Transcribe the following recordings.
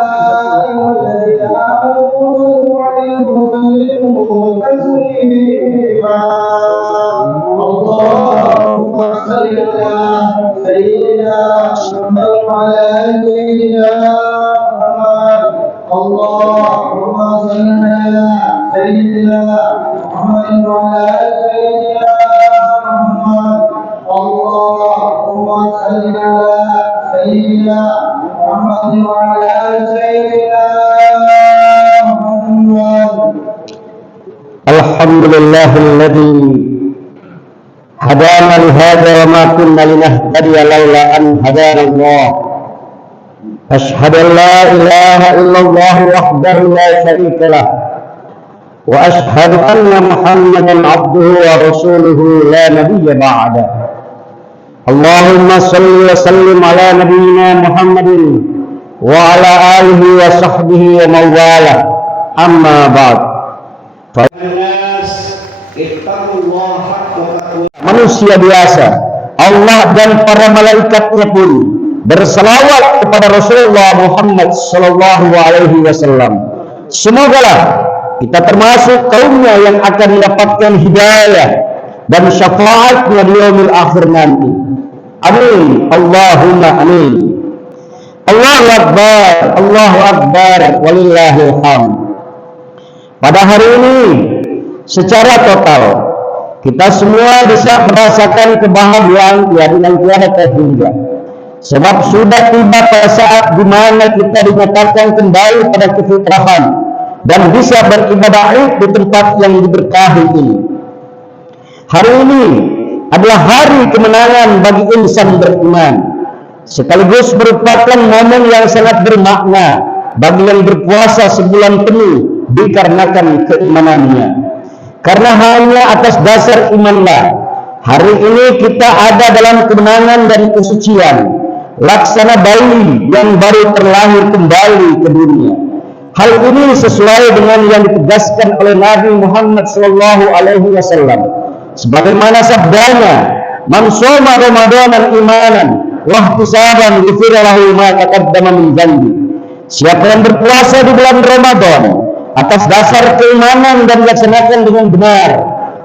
أيها الذين آمنوا صلوا عليه وسلموا تسليما اللهم صل على سيدنا محمد وعلى آل سيدنا محمد اللهم صل على سيدنا محمد وعلى آل سيدنا محمد اللهم صل على سيدنا محمد وعلى آل سيدنا محمد. الحمد لله الذي هدانا لهذا وما كنا لنهتدي لولا أن هدانا الله. أشهد أن لا إله إلا الله وحده لا شريك له وأشهد أن محمدا عبده ورسوله لا نبي بعده. اللهم صل وسلم على نبينا محمد وعلى آله وصحبه ومن والاه. أما بعد. Manusia biasa, Allah dan para malaikatnya pun berselawat kepada Rasulullah Muhammad sallallahu alaihi wasallam. Semogalah kita termasuk kaumnya yang akan mendapatkan hidayah dan syafaatnya di yaumil akhir nanti. Amin. Allahumma amin. Allahu akbar, Allahu akbar, walillahil hamd. Pada hari ini secara total kita semua bisa merasakan kebahagiaan yang tiada hingga. Sebab sudah tiba pada saat di mana kita dinyatakan kembali pada kefitrahan dan bisa beribadah Id di tempat yang diberkahi ini. Hari ini adalah hari kemenangan bagi insan beriman, sekaligus merupakan momen yang sangat bermakna bagi yang berpuasa sebulan penuh dikarenakan keimanannya. Karena hanya atas dasar imanlah hari ini kita ada dalam kemenangan dan kesucian, laksana bayi yang baru terlahir kembali ke dunia. Hal ini sesuai dengan yang ditegaskan oleh Nabi Muhammad sallallahu alaihi wasallam sebagaimana sabdanya, "Man shoma Ramadanan imanan wa ihtisaban ghufira lahu ma taqaddama min dhanbi." Siapa yang berpuasa di bulan Ramadan atas dasar keimanan dan dilaksanakan dengan benar,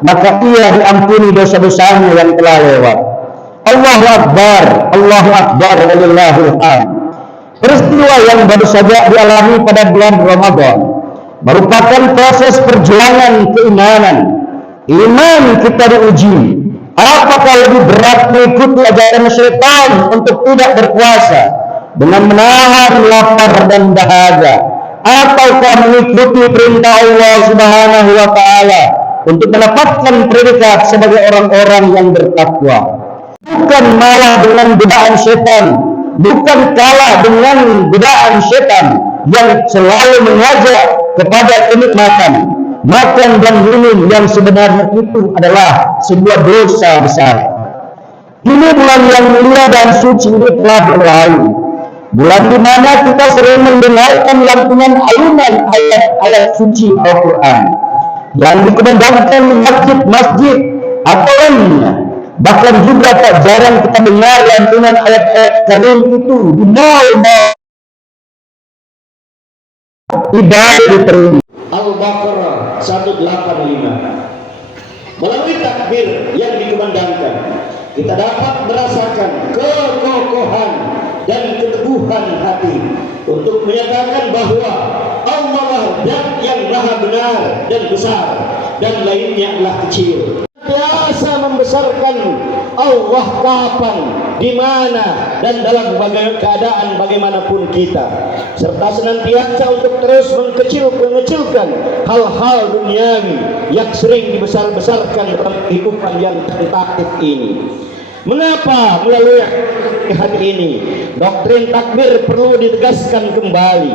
maka ia diampuni dosa-dosanya yang telah lewat. Allahu akbar, Allahu akbar, walillahil hamd. Peristiwa yang baru saja dialami pada bulan Ramadan merupakan proses perjuangan keimanan. Iman kita diuji. Apakah lebih berat mengikuti ajaran syaitan untuk tidak berpuasa dengan menahan lapar dan dahaga, ataukah mengikuti perintah Allah Subhanahu wa taala untuk mendapatkan predikat sebagai orang-orang yang bertakwa? Bukan malah dengan godaan setan, bukan kalah dengan godaan setan yang selalu mengajak kepada kenikmatan makan dan minum yang sebenarnya itu adalah sebuah dosa besar. Ini bulan yang mulia dan suci ini telah berlalu. Bulan di mana kita sering mendengarkan lantunan ayunan ayat-ayat suci Al-Quran yang dikumandangkan di masjid-masjid atau lainnya. Bahkan juga tak jarang kita dengar lantunan ayat-ayat karim itu di mal-mal ibadah diterima. Al-Baqarah 185. Melalui takbir yang dikumandangkan, kita dapat merasakan kekokohan dan keteguhan hati untuk menyatakan bahwa Allah lah zat yang maha benar dan besar dan lainnya adalah kecil. Biasa membesarkan Allah kapan, di mana dan dalam keadaan bagaimanapun kita, serta senantiasa untuk terus mengecilkan hal-hal duniawi yang sering dibesar-besarkan dalam kehidupan yang tentatif ini. Mengapa melalui hari ini doktrin takbir perlu ditegaskan kembali?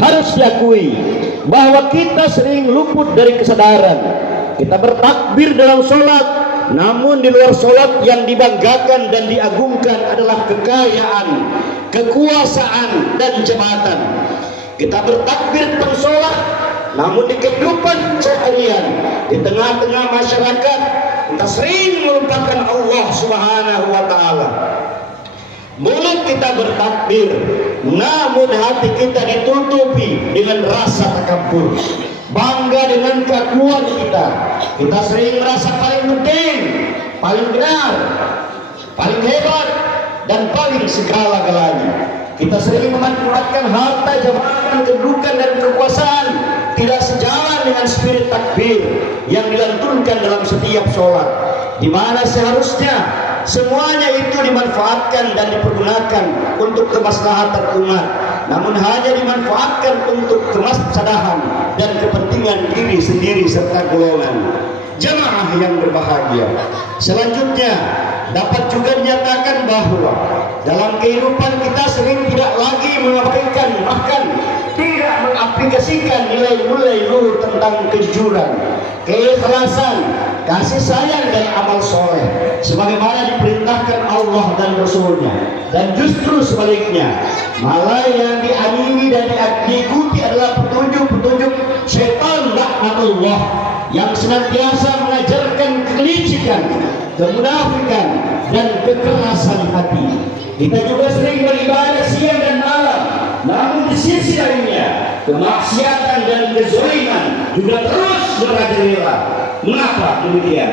Harus diakui bahwa kita sering luput dari kesadaran. Kita bertakbir dalam sholat, namun di luar sholat yang dibanggakan dan diagungkan adalah kekayaan, kekuasaan, dan jabatan. Kita bertakbir dalam sholat, namun di kehidupan seharian, di tengah-tengah masyarakat, kita sering melupakan Allah Subhanahu wa Ta'ala. Mulut kita bertakbir, namun hati kita ditutupi dengan rasa takabur. Bangga dengan keakuan kita. Kita sering merasa paling penting, paling benar, paling hebat, dan paling segala-galanya. Kita sering memanfaatkan harta, jabatan, kedudukan, dan kekuasaan tidak sejalan dengan spirit takbir yang dilantunkan dalam setiap sholat, di mana seharusnya semuanya itu dimanfaatkan dan dipergunakan untuk kemaslahatan umat, namun hanya dimanfaatkan untuk kemaslahatan dan kepentingan diri sendiri serta golongan. Jemaah yang berbahagia, selanjutnya dapat juga dinyatakan bahwa dalam kehidupan kita sering tidak lagi mengabaikan, bahkan tidak mengaplikasikan nilai-nilai luhur tentang kejujuran, keikhlasan, kasih sayang, dan amal soleh sebagaimana diperintahkan Allah dan Rasulnya. Dan justru sebaliknya, malah yang diamini dan diikuti adalah petunjuk-petunjuk syaitan laknatullah yang senantiasa mengajarkan kelicikan, kemunafikan, dan kekerasan hati. Kita juga sering beribadah siang dan malam, namun di sisi lainnya kemaksiatan dan kezaliman juga terus merajalela. Mengapa demikian?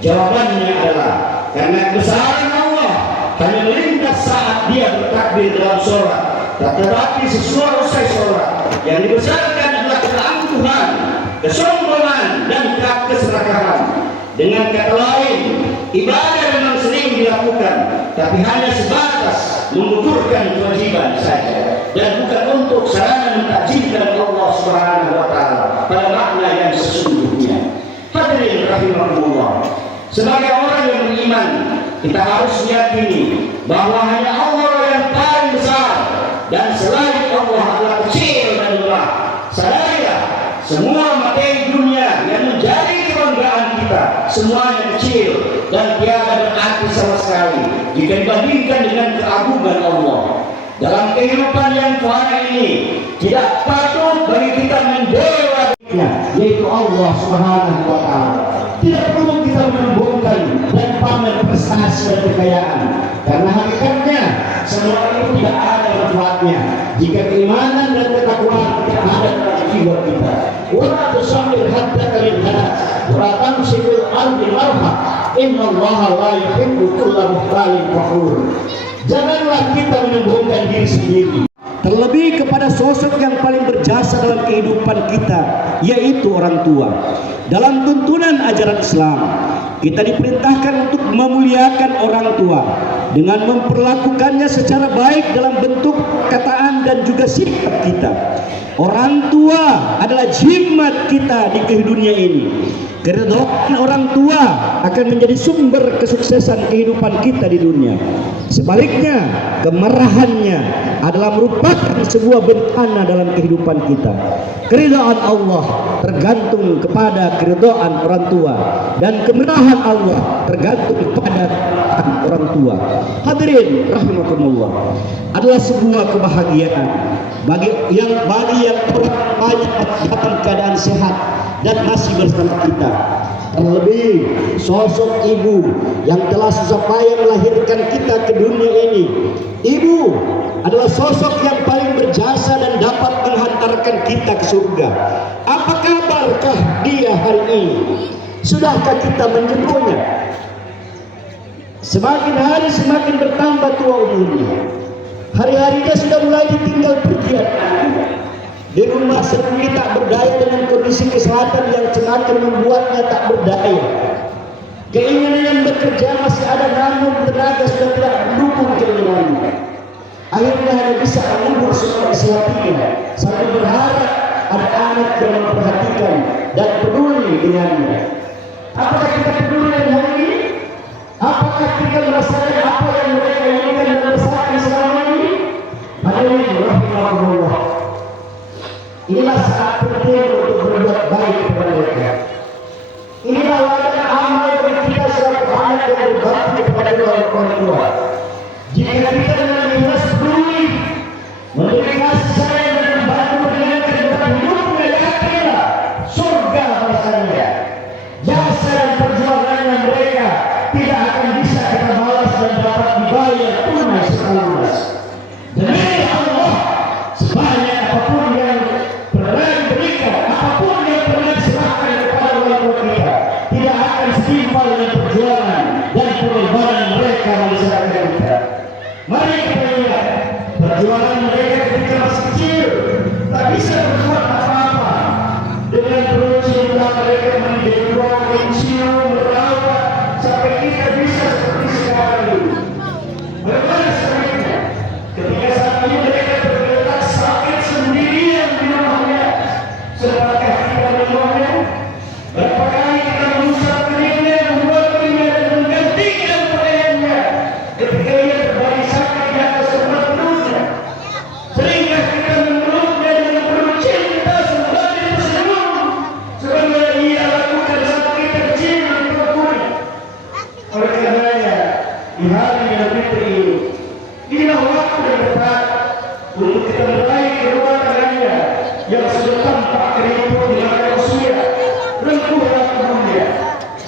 Jawabannya adalah karena kebesaran Allah hanya melintas saat dia bertakbir dalam sholat, tetapi sesuai usai sholat yang dibesarkan adalah keangkuhan, kesombongan, dan keserakahan. Dengan kata lain, ibadah memang sering dilakukan, tapi hanya sebatas mengukurkan kewajiban saja, dan bukan untuk sarana mentakjilkan Allah Subhanahu wa Ta'ala pada makna yang sesungguhnya. Hadirin rahimahullah, sebagai orang yang beriman, kita harus meyakini bahwa hanya Allah yang paling besar, dan selain Allah adalah kecil dan lemah. Sadarilah, semua materi dunia yang menjadi kebanggaan kita semuanya kecil dan tiada berarti sama sekali jika dibandingkan dengan keagungan Allah. Dalam kehidupan yang fana ini tidak patut bagi kita mendewa, yaitu Allah Subhanahu wa Ta'ala. Tidak perlu kita menyombongkan dan pamer prestasi dan kekayaan, karena hakikatnya semua itu tidak ada manfaatnya jika keimanan dan ketakwaan tidak ada dalam jiwa kita. Wa tusammir hatta lillah wa tamsikul ardi marha innallaha la yuhibbu kulla mukhtalin fakhur. Janganlah kita menyombongkan diri sendiri, terlebih kepada sosok yang paling berjasa dalam kehidupan kita, yaitu orang tua. Dalam tuntunan ajaran Islam, kita diperintahkan untuk memuliakan orang tua dengan memperlakukannya secara baik dalam bentuk kataan dan juga sikap kita. Orang tua adalah jimat kita di dunia ini. Keridhaan orang tua akan menjadi sumber kesuksesan kehidupan kita di dunia. Sebaliknya, kemarahannya adalah merupakan sebuah bencana dalam kehidupan kita. Keridhaan Allah tergantung kepada keridhaan orang tua, dan kemarahan Allah tergantung kepada orang tua. Hadirin rahimakumullah, adalah sebuah kebahagiaan bagi yang banyak dalam keadaan sehat dan masih bersama kita. Terlebih sosok ibu yang telah susah payah melahirkan kita ke dunia ini. Ibu adalah sosok yang paling berjasa dan dapat menghantarkan kita ke surga. Apa kabarkah dia hari ini? Sudahkah kita menjemputnya? Semakin hari semakin bertambah tua umurnya. Hari-harinya sudah mulai ditinggal pergi. Di rumah sendiri tak berdaya dengan kondisi kesehatan yang semakin membuatnya tak berdaya. Keinginan bekerja masih ada, namun tenaga sudah tidak mendukung keinginannya. Akhirnya hanya bisa mengubur semua isi hatinya sambil berharap ada anak yang memperhatikan dan peduli dengannya. Apakah kita peduli dengan hal ini? Apakah kita merasakan apa yang mereka inginkan dan rasakan selama ini? Hadirin rahimahullah, inilah saat penting untuk berbuat baik kepada mereka. Inilah wadah amal bagi kita selaku anak yang berbakti kepada orang tua. Jika kita dengan ikhlas peduli, memberi kasih sayang dan membantu dengan kehidupan hidupnya, yakinlah surga balasannya. Jasa dan perjuangan mereka tidak akan bisa kita balas dan dapat dibayar tunai sekali bisa berbuat apa-apa dengan perut cinta mereka mendewa, mencium, merawat sampai kita bisa seperti sekarang ini. Bagaimana sebaliknya? Ketika saat ini mereka bergerak sakit sendirian di rumahnya, sebaliknya kita menolongnya. Berapa kali kita mengusap keningnya, membuat keningnya dan menggantikan pakaiannya ketika ia berbalik sakit di atas tempat perutnya. Seringkah kita memeluknya dengan penuh cinta sembari tersenyum sebagaimana ia lakukan saat kita kecil di perutnya. Oleh karenanya, di hari yang fitri ini, inilah waktu yang tepat untuk kita mulai kedua tangannya yang sudah tampak keriput di mata usia, rengkuhlah tubuhnya,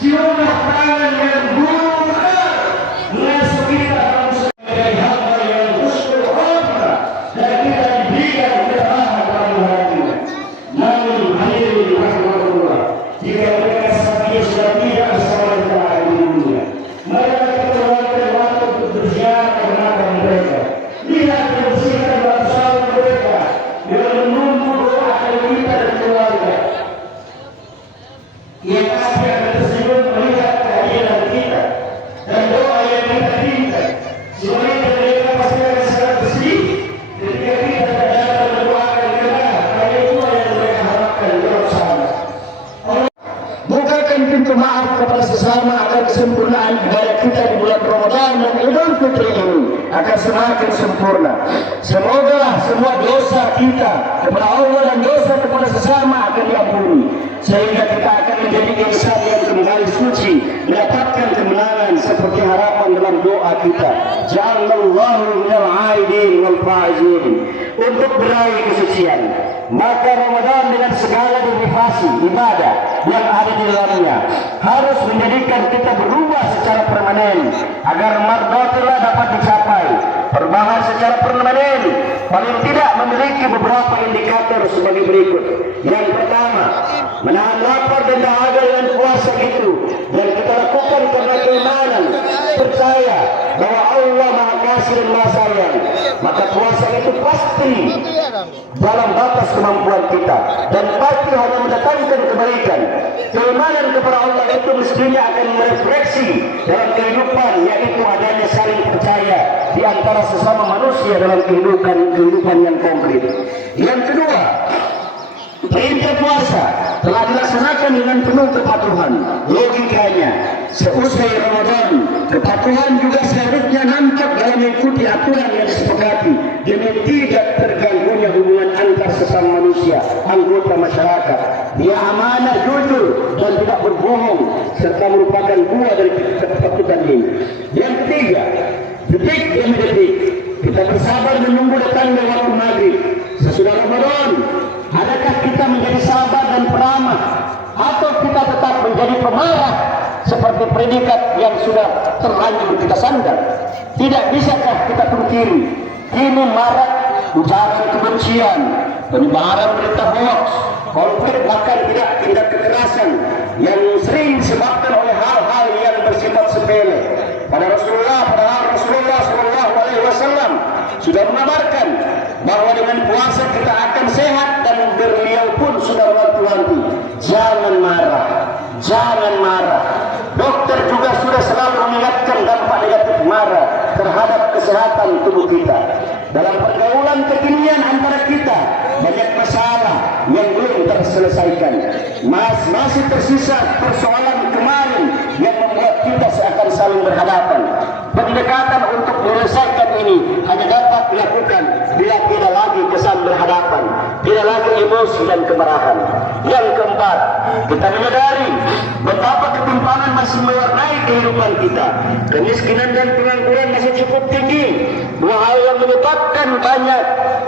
ciumlah tangan yang benar, mengasuh kita menjadi hamba yang husnul khotimah dan kita diberikan ketabahan pada hatinya. Namun hadirin rahmatullah, jika mereka saja sudah tidak bersama kita di dunia, mereka keluarkan waktu untuk berziarah ke makam mereka. Lihat bersihkan bangsa mereka yang menumpuk doa kita dan keluarga. Ia pasti akan tersenyum melihat kehadiran kita dan doa yang kita minta. Sebaliknya mereka pasti akan sangat bersedih ketika kita tidak dapat mendoakan mereka. Karena itulah yang mereka harapkan dalam sana. Bukakan pintu maaf kepada sesama agar kesempurnaan ibadah kita di bulan Ramadan dan Idul Fitri ini akan semakin sempurna. Semoga semua dosa kita kepada Allah dan dosa kepada sesama akan diampuni, sehingga kita akan menjadi insan yang kembali suci, mendapatkan kemenangan seperti harapan dalam doa kita. Ja'alallahu minal aidin wal faizin. Untuk meraih kesucian, maka Ramadan dengan segala derivasi ibadah yang ada di dalamnya harus menjadikan kita berubah secara permanen agar mardhatillah dapat dicapai. Perubahan secara permanen paling tidak memiliki beberapa indikator sebagai berikut. Yang pertama, menahan lapar dan dahaga dengan puasa itu, dan kita lakukan karena keimanan, percaya bahwa Allah Maha Kasih dan Maha Sayang, maka puasa itu pasti dalam batas kemampuan kita dan pasti hanya mendatangkan kebaikan. Keimanan kepada Allah itu mestinya akan merefleksi dalam kehidupan, yaitu adanya saling percaya di antara sesama manusia dalam kehidupan yang konkret. Yang kedua, perintah puasa telah dilaksanakan dengan penuh kepatuhan. Logikanya, seusai Ramadan, kepatuhan juga seharusnya nampak dalam mengikuti aturan yang disepakati demi tidak terganggunya hubungan antar sesama manusia, anggota masyarakat. Dia amanah, jujur, dan tidak berbohong, serta merupakan buah dari kepatuhan ini. Yang ketiga, detik demi detik kita bersabar menunggu datangnya waktu maghrib sesudah Ramadan. Adakah kita menjadi sabar dan peramah, atau kita tetap menjadi pemarah seperti predikat yang sudah terlanjur kita sandar? Tidak bisakah kita pungkiri kini marak ujaran kebencian, penyebaran berita hoax, konflik, bahkan tindak kekerasan yang sering disebabkan oleh hal-hal yang bersifat sepele. Padahal Rasulullah SAW sudah mengabarkan bahwa dengan puasa kita akan sehat, dan beliau pun sudah wanti-wanti, jangan marah. Dokter juga sudah selalu mengingatkan dampak negatif marah terhadap kesehatan tubuh kita. Dalam pergaulan kekinian antara kita, banyak masalah yang belum terselesaikan. Masih tersisa persoalan kemarin yang membuat kita seakan saling berhadapan. Pendekatan untuk menyelesaikan ini hanya dapat dilakukan bila tidak lagi kesan berhadapan, tidak lagi emosi dan kemarahan. Yang keempat, kita menyadari betapa ketimpangan masih mewarnai kehidupan kita. Kemiskinan dan pengangguran masih cukup tinggi, dua hal yang menyebabkan banyak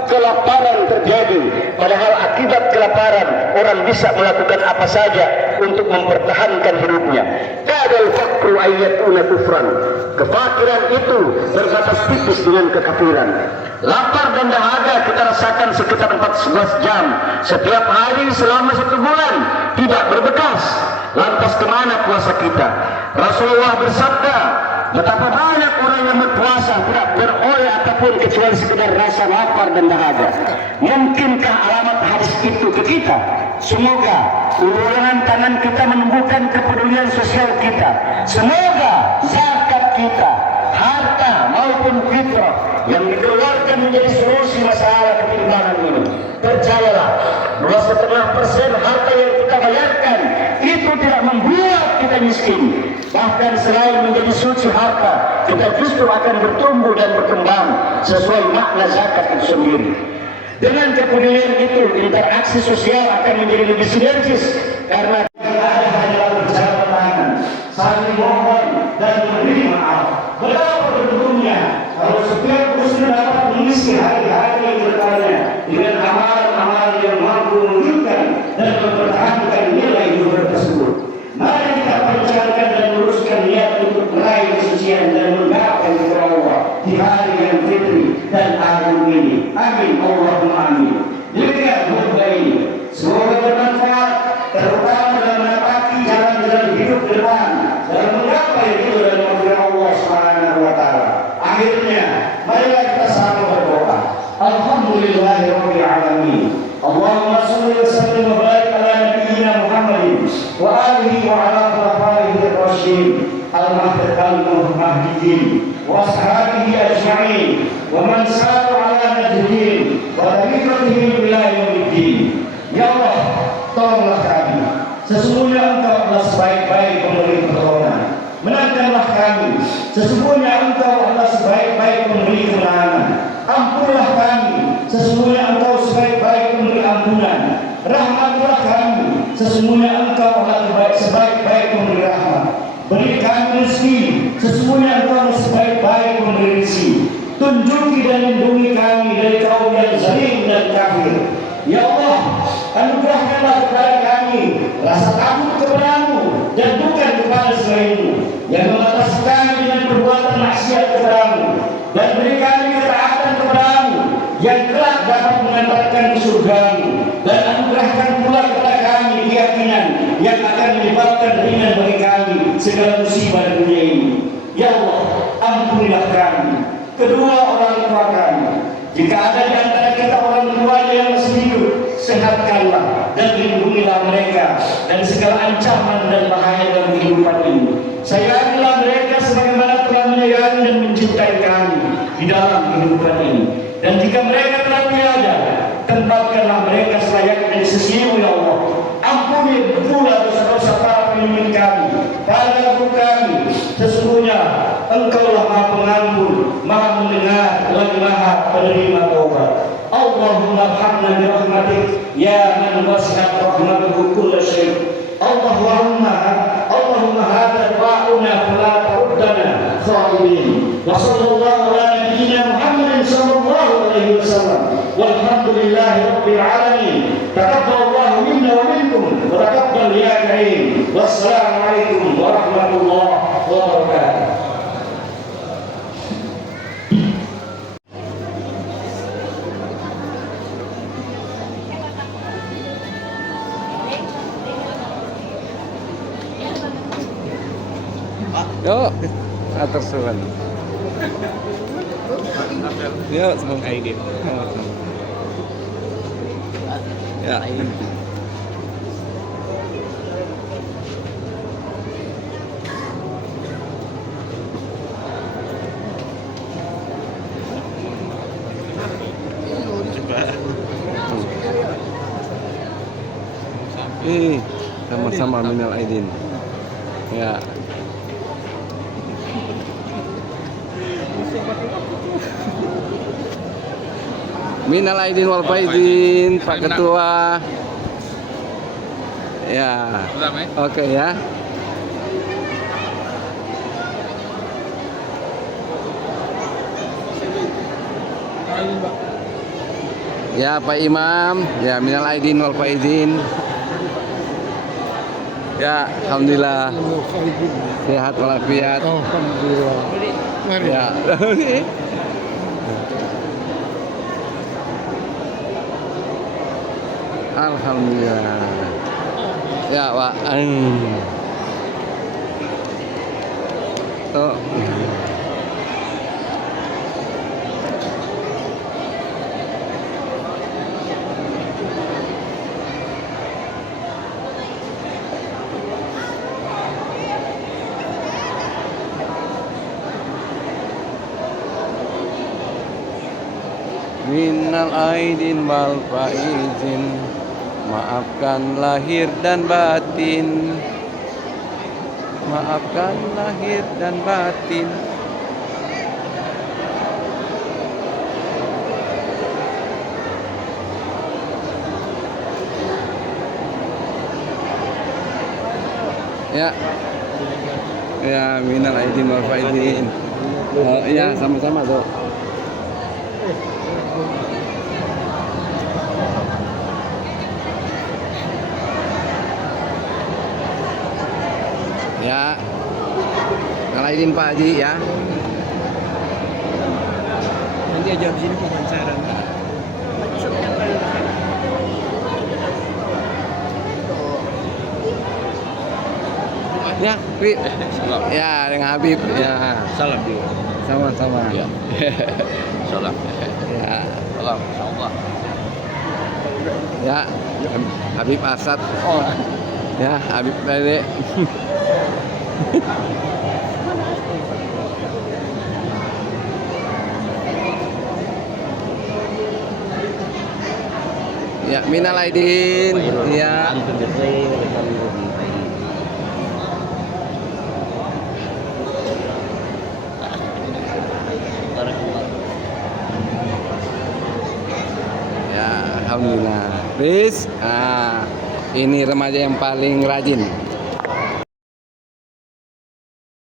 kelaparan terjadi. Padahal akibat kelaparan orang bisa melakukan apa saja untuk mempertahankan hidupnya. Kadal fakru ayyatuna kufran. Kefakiran itu berbatas tipis dengan kekafiran. Lapar dan dahaga kita rasakan sekitar 14 jam setiap hari selama 1 bulan, tidak berbekas. Lantas kemana puasa kita? Rasulullah bersabda, betapa banyak orang yang berpuasa tidak beroleh apapun kecuali sekedar rasa lapar dan dahaga. Mungkinkah alamat itu ke kita. Semoga uluran tangan kita menumbuhkan kepedulian sosial kita. Semoga zakat kita, harta maupun fitrah yang dikeluarkan menjadi solusi masalah ketimpangan ini. Percayalah bahwa 1,5% harta yang kita bayarkan itu tidak membuat kita miskin. Bahkan selain menjadi suci harta, kita justru akan bertumbuh dan berkembang sesuai makna zakat itu sendiri. Dengan kepedulian itu, interaksi sosial akan menjadi lebih sinergis karena yang ada hanyalah berjabat tangan, saling mohon dan memberi maaf. Betapa beruntungnya kalau setiap muslim dapat mengisi hari-hari yang bertanya dengan amalan-amalan yang mampu menunjukkan dan mempertahankan nilai hidup tersebut. Mari kita perjuangkan dan luruskan niat untuk meraih kesucian dan menggapai kepada Allah di hari yang fitri dan agung ini. Amin. Allahumma amin. Demikian khutbah ini. Semoga bermanfaat, terutama dalam menapaki jalan-jalan hidup ke depan dalam menggapai ridho dan maghfirah Allah Subhanahu wa taala. Akhirnya, marilah kita sama berdoa. Alhamdulillahirabbil alamin. Allahumma shalli wa sallim wa barik ala nabiyyina Muhammadin wa alihi wa ala khulafaihi ar-rasyidin al-mahdiyyin wa ashabihi ajma'in wa man sara ala nahjihim wa tariqatihim ila yaumiddin. Ya Allah, tolonglah kami. Sesungguhnya Engkau adalah sebaik-baik pemberi pertolongan. Menangkanlah kami. Sesungguhnya Engkau adalah sebaik-baik pemberi kemenangan. Ampunlah kami. Sesungguhnya Engkau sebaik-baik pemberi ampunan. Rahmatilah kami. Sesungguhnya Engkau adalah sebaik-baik pemberi rahmat. Beri kami rezeki. Sesungguhnya Engkau adalah sebaik-baik pemberi rezeki. Tunjuki dan lindungi kami dari kaum yang zalim dan kafir. Ya Allah, anugerahkanlah kepada kami rasa takut kepadamu dan bukan kepada selainmu, yang membatasi kami dengan perbuatan maksiat kepadamu, dan beri kami ketaatan kepadamu yang kelak dapat mengantarkan ke surgamu, dan anugerahkan pula kepada kami keyakinan yang akan menyebabkan ringan bagi kami segala musibah dunia ini. Ya Allah, ampunilah kami, kedua orang tua kami. Jika ada di antara kita orang tua yang masih hidup, sehatkanlah dan lindungilah mereka dari segala ancaman dan bahaya dalam kehidupan ini. Sayangilah mereka sebagaimana telah menyayangi dan mencintai kami di dalam kehidupan ini. Dan jika mereka telah tiada, tempatkanlah mereka selayaknya di sisimu, ya Allah. Ampuni pula dosa-dosa para pemimpin kami, para guru kami. Sesungguhnya Engkaulah Maha Pengampun, Maha Mendengar, lagi Maha Penerima taubat. Allahumma arhamna bi rahmatik ya man wasi'at rahmatuhu kulla syai'. Allahumma hadha du'auna fala taruddana khaibin. Wa sallallahu ala nabiyyina Muhammadin sallallahu alaihi wasallam. Walhamdulillahi rabbil alamin. Taqabbalallahu minna wa minkum wa taqabbal ya karim. Wassalamu alaikum warahmatullahi wabarakatuh. Yuk, atur suwan. Yuk, semua Aidin. Ya. Sama-sama minal aidin. Ya. Minal aidin wal faizin, Pak Ketua. Ya. Oke ya. Ya Pak Imam, ya minal aidin wal faizin. Ya, alhamdulillah. Sehat walafiat. Alhamdulillah. Ya. Alhamdulillah. Ya, Pak. Tuh. minal aidin wal faizin. Maafkan lahir dan batin. Maafkan lahir dan batin. Ya. Ya, minal aidin wal faizin. Oh, iya, sama-sama, Dok. Ya. Ngalahin Pak Haji ya. Nanti aja habis ini wawancara. Ya, Habib. Ya, dengan Habib. Ya. Salam juga. Sama-sama. Ya. Salam. Ya. Salam. Insyaallah. Ya. Habib Asad. Oh. Ya, Habib Dede. Ya, minal aidin. Ya. Ya, alhamdulillah. Riz, ini remaja yang paling rajin.